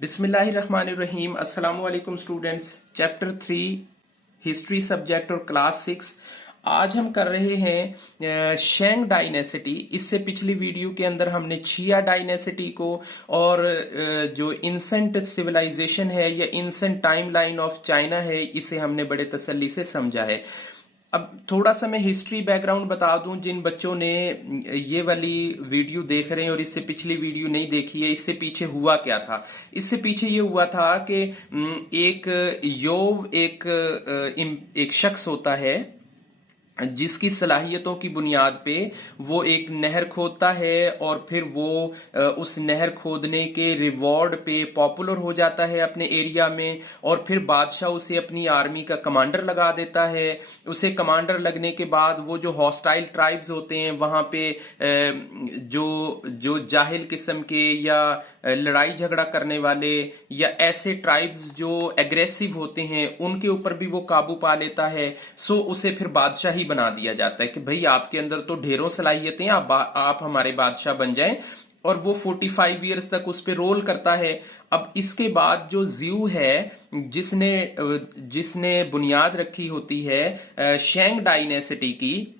बिस्मिल्लाहिर्रहमानिर्रहीम। अस्सलाम वालेकुम स्टूडेंट्स। चैप्टर 3 हिस्ट्री सब्जेक्ट और क्लास 6 आज हम कर रहे हैं शेंग डायनेसिटी। इससे पिछली वीडियो के अंदर हमने छिया डायनेसिटी को और जो इंसेंट सिविलाइजेशन है या इंसेंट टाइमलाइन ऑफ चाइना है इसे हमने बड़े तसल्ली से समझा है। अब थोड़ा सा मैं हिस्ट्री बैकग्राउंड बता दूं जिन बच्चों ने ये वाली वीडियो देख रहे हैं और इससे पिछली वीडियो नहीं देखी है। इससे पीछे हुआ क्या था? इससे पीछे ये हुआ था कि एक योव एक शख्स होता है जिसकी सलाहियतों की बुनियाद पे वो एक नहर खोदता है और फिर वो उस नहर खोदने के रिवॉर्ड पे पॉपुलर हो जाता है अपने एरिया में, और फिर बादशाह उसे अपनी आर्मी का कमांडर लगा देता है। उसे कमांडर लगने के बाद वो जो हॉस्टाइल ट्राइब्स होते हैं वहां पे जो जो जाहिल किस्म के या लड़ाई झगड़ा करने वाले या ऐसे ट्राइब्स जो एग्रेसिव होते हैं उनके ऊपर भी वो काबू पा लेता है। सो उसे फिर बादशाही बना दिया जाता है कि भाई आपके अंदर तो ढेरों सलाहियतें, आप हमारे बादशाह बन जाएं, और वो 45 ईयर्स तक उस पर रोल करता है। अब इसके बाद जो ज्यू है जिसने जिसने बुनियाद रखी होती है शेंग डायनेसिटी की,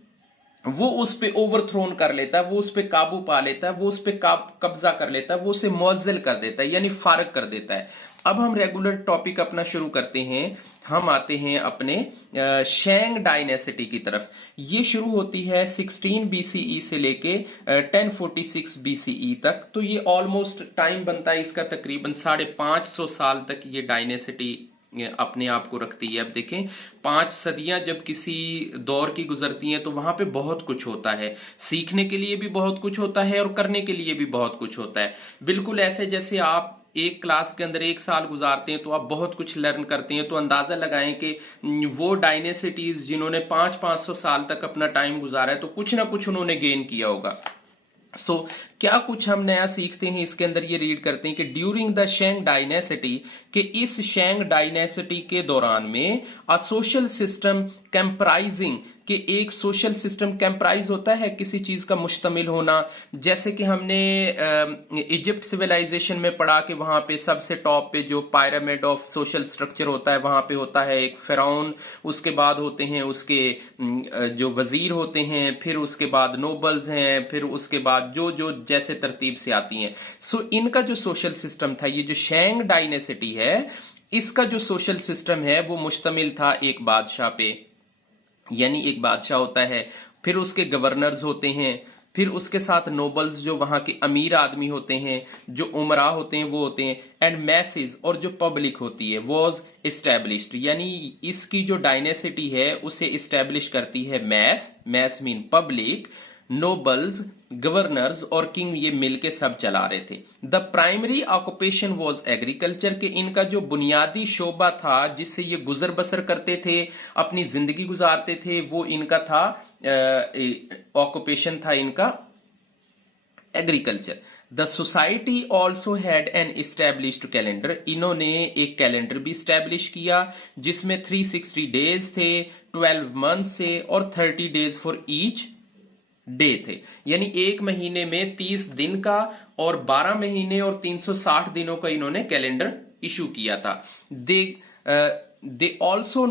वो उस पे ओवरथ्रोन कर लेता है, वो उस पे काबू पा लेता है, वो उस पे कब्जा कर लेता है, वो उसे मुअज्जल कर देता है यानी फारग कर देता है। अब हम रेगुलर टॉपिक अपना शुरू करते हैं। हम आते हैं अपने शेंग डायनेसिटी की तरफ। ये शुरू होती है 16 बीसीई से लेके 1046 बीसीई तक। तो ये ऑलमोस्ट टाइम बनता है इसका तकरीबन 550 साल तक ये डायनेसिटी अपने आप को रखती है। अब देखें 5 सदियां जब किसी दौर की गुजरती हैं तो वहां पे बहुत कुछ होता है, सीखने के लिए भी बहुत कुछ होता है और करने के लिए भी बहुत कुछ होता है। बिल्कुल ऐसे जैसे आप एक क्लास के अंदर 1 साल गुजारते हैं तो आप बहुत कुछ लर्न करते हैं, तो अंदाजा लगाएं कि वो डायनेसिटीज जिन्होंने 500-500 साल तक अपना टाइम गुजारा है तो कुछ ना कुछ उन्होंने गेन किया होगा। क्या कुछ हम नया सीखते हैं इसके अंदर? ये रीड करते हैं कि ड्यूरिंग द शेंग डायनेसिटी, कि इस शेंग डायनेसिटी के दौरान में अ सोशल सिस्टम कंप्राइजिंग, कि एक सोशल सिस्टम कंप्राइज होता है किसी चीज का मुश्तमिल होना। जैसे कि हमने इजिप्ट सिविलाइजेशन में पढ़ा कि वहां पे सबसे टॉप पे जो पायरामिड ऑफ सोशल स्ट्रक्चर होता है वहां पे होता है एक फिरौन, उसके बाद होते हैं उसके जो वजीर होते हैं, फिर उसके बाद नोबल्स हैं, फिर उसके बाद जो जो जैसे तरतीब से आती हैं। सो इनका जो सोशल सिस्टम था, ये जो शेंग डायनेसिटी है इसका जो सोशल सिस्टम है वो मुश्तमिल था एक बादशाह पे, यानी एक बादशाह होता है, फिर उसके गवर्नर्स होते हैं, फिर उसके साथ नोबल्स जो वहां के अमीर आदमी होते हैं, जो उमरा होते हैं वो होते हैं, एंड मैसेज और जो पब्लिक होती है वॉज इस्टेब्लिश्ड। यानी इसकी जो डायनेसिटी है उसे इस्टेब्लिश करती है mass mean public, nobles, governors और किंग, ये मिलके सब चला रहे थे। The primary occupation was agriculture, के इनका जो बुनियादी शोबा था जिससे ये गुजर बसर करते थे, अपनी जिंदगी गुजारते थे, वो इनका था ऑक्यूपेशन था इनका agriculture. The society also had an established calendar, इन्होंने एक कैलेंडर भी स्टैब्लिश किया जिसमें 360 डेज थे, 12 मंथ से और 30 डेज फॉर ईच डे थे। यानी एक महीने में 30 दिन का और 12 महीने और 360 दिनों का इन्होंने कैलेंडर इशू किया था। They also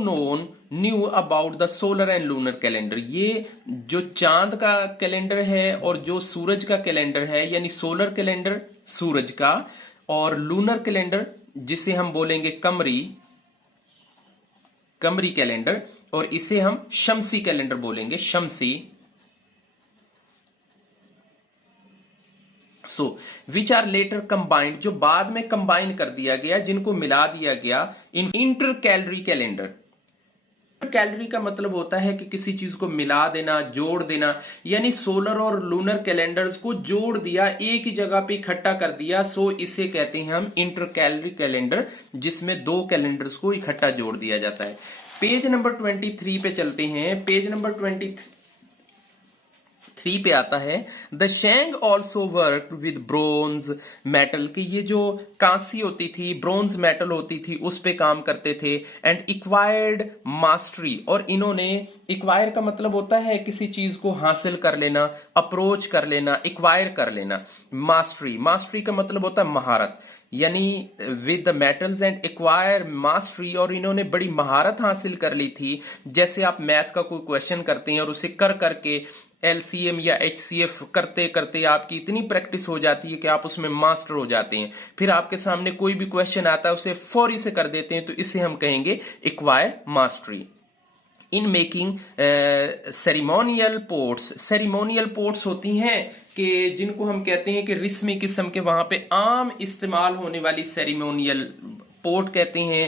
knew about the solar and lunar calendar, ये जो चांद का कैलेंडर है और जो सूरज का कैलेंडर है, यानी सोलर कैलेंडर सूरज का और लूनर कैलेंडर जिसे हम बोलेंगे कमरी कैलेंडर, और इसे हम शमसी कैलेंडर बोलेंगे, शमसी। विच आर लेटर कंबाइंड, जो बाद में कंबाइन कर दिया गया, जिनको मिला दिया गया इन इंटर कैलरी कैलेंडर। कैलोरी का मतलब होता है कि किसी चीज को मिला देना, जोड़ देना, यानी सोलर और लूनर कैलेंडर्स को जोड़ दिया, एक ही जगह पे इकट्ठा कर दिया। सो इसे कहते हैं हम इंटर कैलरी कैलेंडर, जिसमें 2 कैलेंडर्स को इकट्ठा जोड़ दिया जाता है। पेज नंबर 23 पे चलते हैं। पेज नंबर 23 3 पे आता है द शेंग also work with bronze metal, कि ये जो कांसी होती थी, ब्रोंज मेटल होती थी, उस पे काम करते थे। एंड इक्वायर्ड मास्टरी, और इन्होंने, इक्वायर का मतलब होता है किसी चीज को हासिल कर लेना, अप्रोच कर लेना, इक्वायर कर लेना। मास्टरी, मास्टरी का मतलब होता है महारत, यानी with the metals and acquire mastery, और इन्होंने बड़ी महारत हासिल कर ली थी। जैसे आप मैथ का कोई क्वेश्चन करते हैं और उसे कर करके एलसीएम या एचसीएफ करते करते आपकी इतनी प्रैक्टिस हो जाती है कि आप उसमें मास्टर हो जाते हैं, फिर आपके सामने कोई भी क्वेश्चन आता है उसे फौरी से कर देते हैं, तो इसे हम कहेंगे acquire mastery. In making ceremonial ports, ceremonial ports होती हैं कि जिनको हम कहते हैं कि रिस्मी किस्म के, वहां पे आम इस्तेमाल होने वाली सेरिमोनियल पोर्ट कहते हैं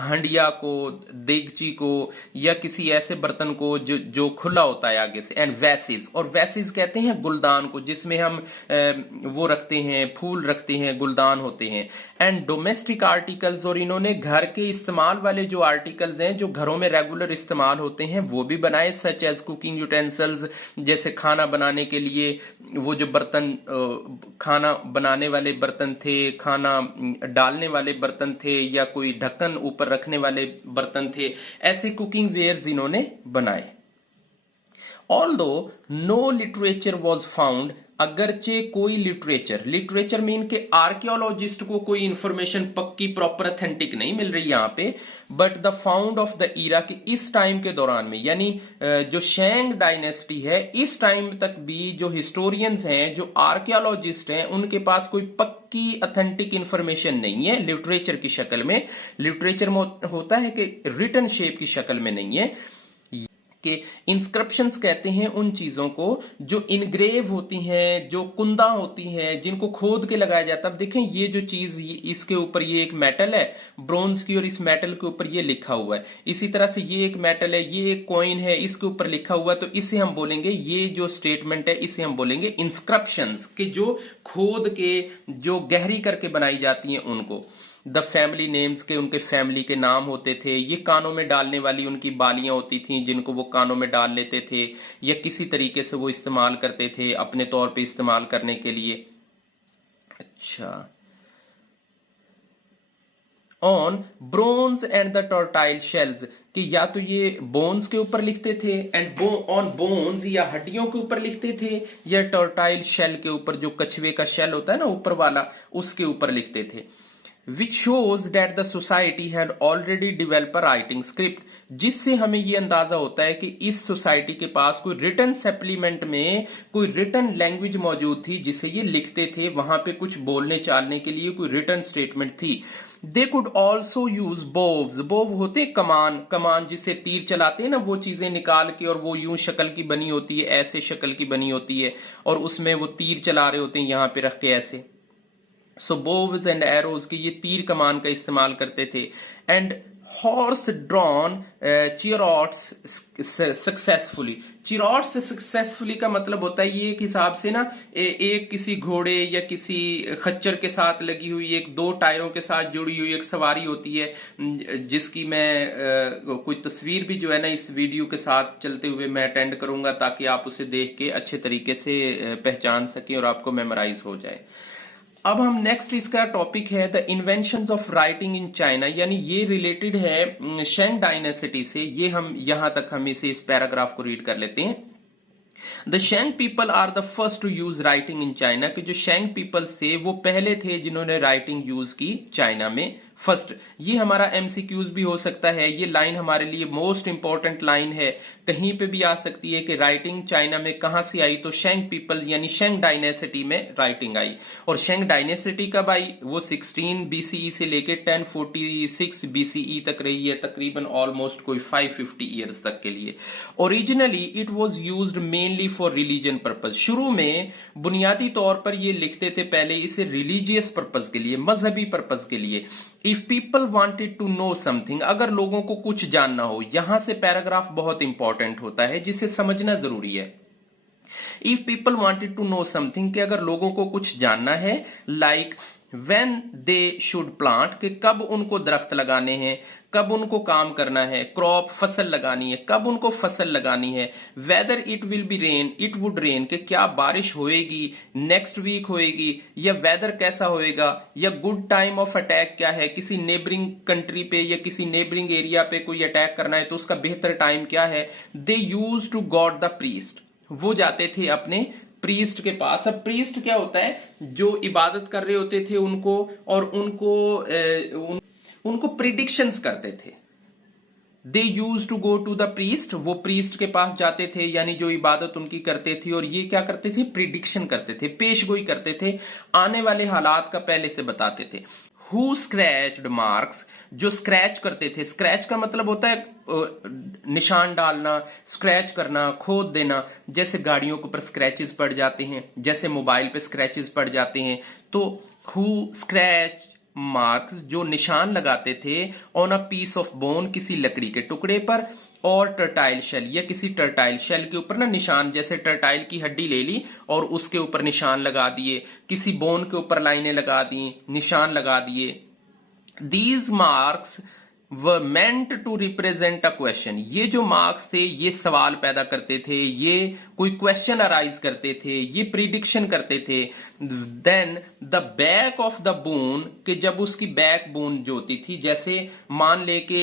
हंडिया को, देगची को, या किसी ऐसे बर्तन को जो खुला होता है आगे से। एंड वैसेज, और वैसेज कहते हैं गुलदान को, जिसमें हम वो रखते हैं, फूल रखते हैं, गुलदान होते हैं। एंड डोमेस्टिक आर्टिकल्स, और इन्होंने घर के इस्तेमाल वाले जो आर्टिकल्स हैं जो घरों में रेगुलर इस्तेमाल होते हैं वो भी बनाए, सच एज कुकिंग यूटेंसिल्स, जैसे खाना बनाने के लिए वो जो बर्तन, खाना बनाने वाले बर्तन थे, खाना डालने वाले बर्तन थे, या कोई ढक्कन ऊपर रखने वाले बर्तन थे, ऐसे कुकिंग वेयर्स इन्होंने बनाए। Although no literature was found, अगरचे कोई लिटरेचर, लिटरेचर मीन के आर्कियोलॉजिस्ट को कोई इंफॉर्मेशन पक्की प्रॉपर अथेंटिक नहीं मिल रही यहां पे, but the found of the era, कि इस टाइम के दौरान में, यानी जो शेंग डायनेस्टी है इस टाइम तक भी जो हिस्टोरियंस हैं, जो आर्कियोलॉजिस्ट हैं, उनके पास कोई पक्की अथेंटिक इंफॉर्मेशन नहीं है लिटरेचर की शक्ल में। लिटरेचर में होता है कि रिटन शेप की शक्ल में नहीं है। कि इंस्क्रिप्शंस कहते हैं उन चीजों को जो इनग्रेव होती हैं, जो कुंदा होती हैं, जिनको खोद के लगाया जाता है। अब देखें ये जो चीज, इसके ऊपर ये एक मेटल है ब्रोंज की, और इस मेटल के ऊपर ये लिखा हुआ है। इसी तरह से ये एक मेटल है, ये एक कॉइन है, इसके ऊपर लिखा हुआ है, तो इसे हम बोलेंगे, ये जो स्टेटमेंट है इसे हम बोलेंगे इंस्क्रिप्शंस, कि जो खोद के, जो गहरी करके बनाई जाती हैं उनको। द फैमिली नेम्स, के उनके फैमिली के नाम होते थे। ये कानों में डालने वाली उनकी बालियां होती थी जिनको वो कानों में डाल लेते थे, या किसी तरीके से वो इस्तेमाल करते थे अपने तौर पे इस्तेमाल करने के लिए। अच्छा, on brons and the tortile shells, कि या तो ये बोन्स के ऊपर लिखते थे, एंड ऑन बोन्स या हड्डियों के ऊपर लिखते थे, या टॉर्टाइल शेल के ऊपर, जो कछुए का शेल होता है ना ऊपर वाला, उसके ऊपर लिखते थे। Which shows that the society had already developed a writing script, जिससे हमें ये अंदाजा होता है कि इस सोसाइटी के पास कोई रिटन सप्लीमेंट में कोई रिटन लैंग्वेज मौजूद थी जिसे ये लिखते थे, वहां पे कुछ बोलने चालने के लिए कोई रिटन स्टेटमेंट थी। दे कुड ऑल्सो यूज बोव्स, बोव होते कमान, कमान जिससे तीर चलाते हैं ना, वो चीजें निकाल के, और वो यूं शक्ल की बनी होती है, ऐसे शक्ल की बनी होती है, और उसमें वो तीर चला रहे होते हैं यहां पे रख के ऐसे। सो बोव्स एंड एरोज, के ये तीर कमान का इस्तेमाल करते थे। एंड हॉर्स ड्रॉन चियरॉट्स सक्सेसफुली, चियरॉट्स से सक्सेसफुली का मतलब होता है ये एक हिसाब से ना, एक किसी घोड़े या किसी खच्चर के साथ लगी हुई, एक दो टायरों के साथ जुड़ी हुई एक सवारी होती है, जिसकी मैं कोई तस्वीर भी जो है ना इस वीडियो के साथ चलते हुए मैं अटेंड करूंगा, ताकि आप उसे देख के अच्छे तरीके से पहचान सकें और आपको मेमोराइज हो जाए। अब हम नेक्स्ट, इसका टॉपिक है the inventions of writing in China, यानी ये रिलेटेड है शेंग डायनेसिटी से। ये हम यहां तक हम इसे इस पैराग्राफ को रीड कर लेते हैं। The Shang people are the first to use writing in China, कि जो शेंग पीपल्स थे वो पहले थे जिन्होंने राइटिंग यूज की चाइना में। फर्स्ट, ये हमारा एमसीक्यूज भी हो सकता है, ये लाइन हमारे लिए मोस्ट इंपॉर्टेंट लाइन है, कहीं पे भी आ सकती है कि राइटिंग चाइना में कहां से आई, तो शेंग पीपल यानी शेंग डायनेसिटी में राइटिंग आई। और शेंग डायनेसिटी कब आई, वो 16 बीसीई से लेके 1046 बीसीई तक रही है, तकरीबन ऑलमोस्ट कोई 550 ईयर्स तक के लिए। Originally it was used mainly for religion purpose, शुरू में बुनियादी तौर पर ये लिखते थे पहले इसे रिलीजियस पर्पज के लिए, मजहबी पर्पज के लिए। If people wanted to know something, अगर लोगों को कुछ जानना हो, यहां से पैराग्राफ बहुत इंपॉर्टेंट होता है जिसे समझना जरूरी है। If people wanted to know something, कि अगर लोगों को कुछ जानना है, like when they should plant, कि कब उनको दरख्त लगाने हैं, कब उनको काम करना है, क्रॉप फसल लगानी है, कब उनको फसल लगानी है, whether it will be rain, it would rain, कि क्या बारिश होएगी, नेक्स्ट वीक होएगी, या वेदर कैसा होएगा, या गुड टाइम ऑफ अटैक क्या है, किसी नेबरिंग कंट्री पे या किसी नेबरिंग एरिया पे कोई अटैक करना है तो उसका बेहतर टाइम क्या है। They use to god the priest, वो जाते थे अपने प्रीस्ट के पास। अब प्रीस्ट क्या होता है, जो इबादत कर रहे होते थे उनको, और उनको प्रिडिक्शंस करते थे। They use to go to the priest, वो प्रीस्ट के पास जाते थे, यानी जो इबादत उनकी करते थे, और ये क्या करते थे, प्रिडिक्शन करते थे, पेशगोई करते थे, आने वाले हालात का पहले से बताते थे। हु स्क्रैच्ड मार्क्स, जो स्क्रैच करते थे, स्क्रैच का मतलब होता है निशान डालना, स्क्रैच करना, खोद देना, जैसे गाड़ियों के ऊपर स्क्रैचेस पड़ जाते हैं, जैसे मोबाइल पे स्क्रैचेस पड़ जाते हैं, तो हु स्क्रैच मार्क्स, जो निशान लगाते थे on a piece of bone, किसी लकड़ी के टुकड़े पर, और टर्टाइल शेल, या किसी टर्टाइल शेल के ऊपर ना निशान, जैसे टर्टाइल की हड्डी ले ली और उसके ऊपर निशान लगा दिए, किसी बोन के ऊपर लाइनें लगा दी, निशान लगा दिए। These marks were meant to represent a question, ये जो मार्क्स थे ये सवाल पैदा करते थे, ये कोई क्वेश्चन अराइज करते थे, ये प्रिडिक्शन करते थे। Then the back of the bone, कि जब उसकी बैक बोन जो होती थी, जैसे मान ले के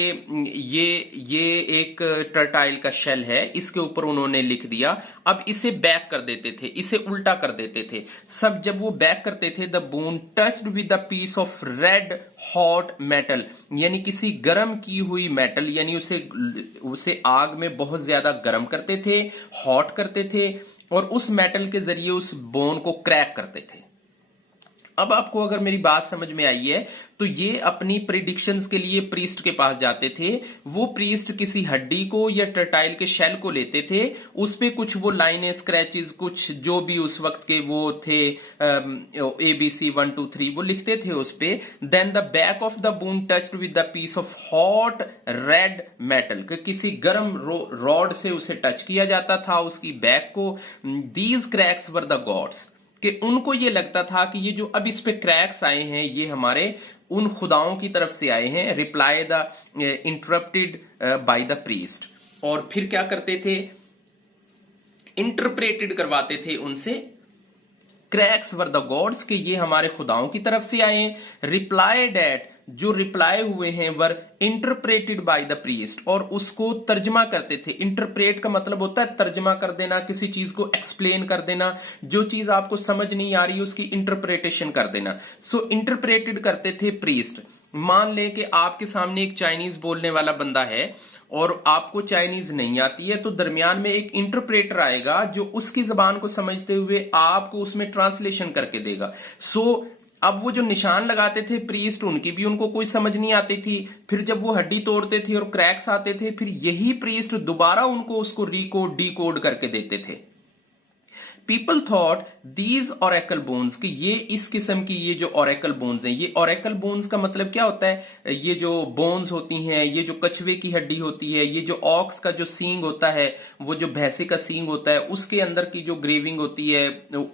ये एक टर्टाइल का शेल है, इसके ऊपर उन्होंने लिख दिया, अब इसे बैक कर देते थे, इसे उल्टा कर देते थे। सब जब वो बैक करते थे, the bone touched with a piece of red hot metal, यानी किसी गर्म की हुई मेटल, यानी उसे आग में बहुत ज्यादा गर्म करते थे, हॉट करते थे, और उस मेटल के जरिए उस बोन को क्रैक करते थे। अब आपको अगर मेरी बात समझ में आई है, तो ये अपनी प्रिडिक्शंस के लिए प्रीस्ट के पास जाते थे। वो प्रीस्ट किसी हड्डी को या टर्टाइल के शेल को लेते थे, उस पे कुछ वो लाइनें, स्क्रैचेस, कुछ जो भी उस वक्त के वो थे ABC 1 2 3 वो लिखते थे उस पे। Then the back of the bone touched with the piece of hot red metal, किसी गर्म रॉड से उसे टच किया जाता था उसकी बैक को। These cracks were the gods, कि उनको ये लगता था कि ये जो अब इस पे क्रैक्स आए हैं ये हमारे उन खुदाओं की तरफ से आए हैं। Reply the interrupted by the priest, और फिर क्या करते थे, इंटरप्रेटेड करवाते थे उनसे। क्रैक्स वर द गॉड्स, के ये हमारे खुदाओं की तरफ से आए हैं। रिप्लाई डेट, जो रिप्लाई हुए हैं, वर इंटरप्रेटेड बाय द प्रीस्ट, और उसको तर्जमा करते थे। इंटरप्रेट का मतलब होता है तर्जमा कर देना, किसी चीज को एक्सप्लेन कर देना, जो चीज आपको समझ नहीं आ रही उसकी इंटरप्रेटेशन कर देना। सो इंटरप्रेटेड करते थे प्रीस्ट। मान लें कि आपके सामने एक चाइनीज बोलने वाला बंदा है और आपको चाइनीज नहीं आती है, तो दरमियान में एक इंटरप्रेटर आएगा जो उसकी जबान को समझते हुए आपको उसमें ट्रांसलेशन करके देगा। सो अब वो जो निशान लगाते थे प्रीस्ट, उनकी भी उनको कोई समझ नहीं आती थी। फिर जब वो हड्डी तोड़ते थे और क्रैक्स आते थे, फिर यही प्रीस्ट दोबारा उनको उसको रीकोड डीकोड करके देते थे। People thought these oracle bones, कि ये इस किस्म की ये जो ऑरेकल बोन्स हैं, ये ऑरेकल बोन्स का मतलब क्या होता है, ये जो बोन्स होती हैं, ये जो कछुए की हड्डी होती है, ये जो ऑक्स का जो सींग होता है, वो जो भैंसे का सींग होता है, उसके अंदर की जो ग्रेविंग होती है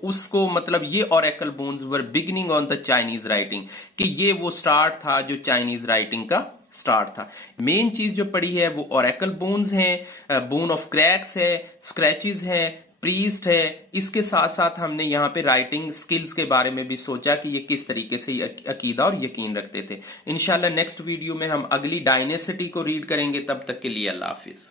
उसको, मतलब ये oracle bones were beginning on the Chinese writing, कि ये वो स्टार्ट था जो चाइनीज राइटिंग का स्टार्ट था। मेन चीज जो पड़ी है वो ऑरेकल बोन्स हैं, बोन ऑफ क्रैक्स है, स्क्रैचेस है, प्रीस्ट है। इसके साथ साथ हमने यहाँ पे राइटिंग स्किल्स के बारे में भी सोचा कि ये किस तरीके से अकीदा और यकीन रखते थे। इंशाल्लाह नेक्स्ट वीडियो में हम अगली डायनेसिटी को रीड करेंगे। तब तक के लिए अल्लाह हाफिज।